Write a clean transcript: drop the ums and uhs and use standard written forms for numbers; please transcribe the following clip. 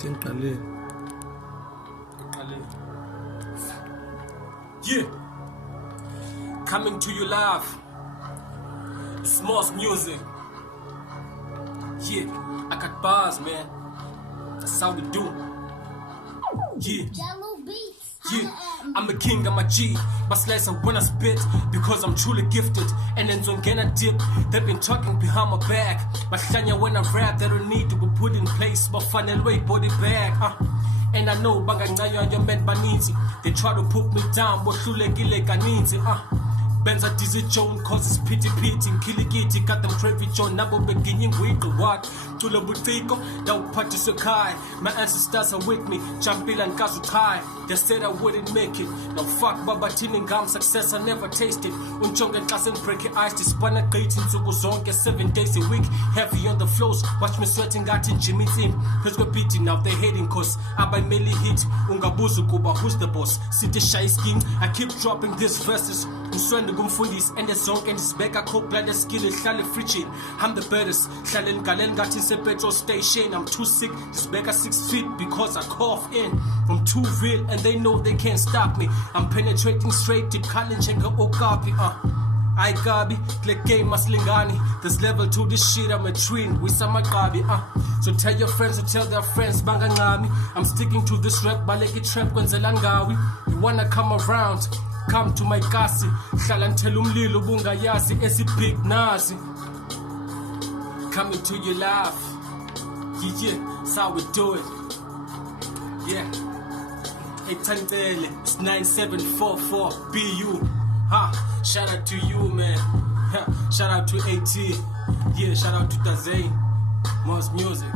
Yeah, coming to you live. It's Mozz music. Yeah, I got bars, man. That's how we do. Yeah. Yeah, I'm a king, I'm a G. But slice when I spit, because I'm truly gifted. And then don't get a dip. They've been talking behind my back. But Shanya when I rap, they don't need to be put in place. But funnel way body bag. And I know Bangangaya your men baniti. They try to put me down, but Shule Benza Dizzy Joan causes pity, Kilikiti, got them Trevi John, Nabo beginning week or what? Tula Butiko, Dao Patisokai. My ancestors are with me, Chambil and Kazukai. They said I wouldn't make it. Now fuck Baba Tining Gum, success I never tasted. Unchong and Klassen breaking ice, this Panagating to go zonke 7 days a week. Heavy on the flows, watch me sweating out in Jimmy team. Cause we're beating now, they hating cause I by Melly hit. Ungabuzu Kuba, who's the boss? City Shy Skin, I keep dropping these verses. Uswende kumfundisi and the song and this back I cope like the skill is Shally Frichin. I'm the baddest, Shalen Galen got in the petrol station. I'm too sick, this back at 6 feet because I cough in. I'm too real and they know they can't stop me. I'm penetrating straight to Kalinjenga Okapi. I gabi, click game maslingani. There's level to this shit, I'm a twin with some gabi. So tell your friends to tell their friends, bangangami. I'm sticking to this rap, baleki trap kwenzelangawi. You wanna come around? Come to my kasi, hlala ngithela umlilo bungayazi esibig nazi. Coming to you live. Yeah, that's how we do it. Yeah. It's 9744 BU. Shout out to you, man. Shout out to AT. Yeah, shout out to Dazane. Mozz music.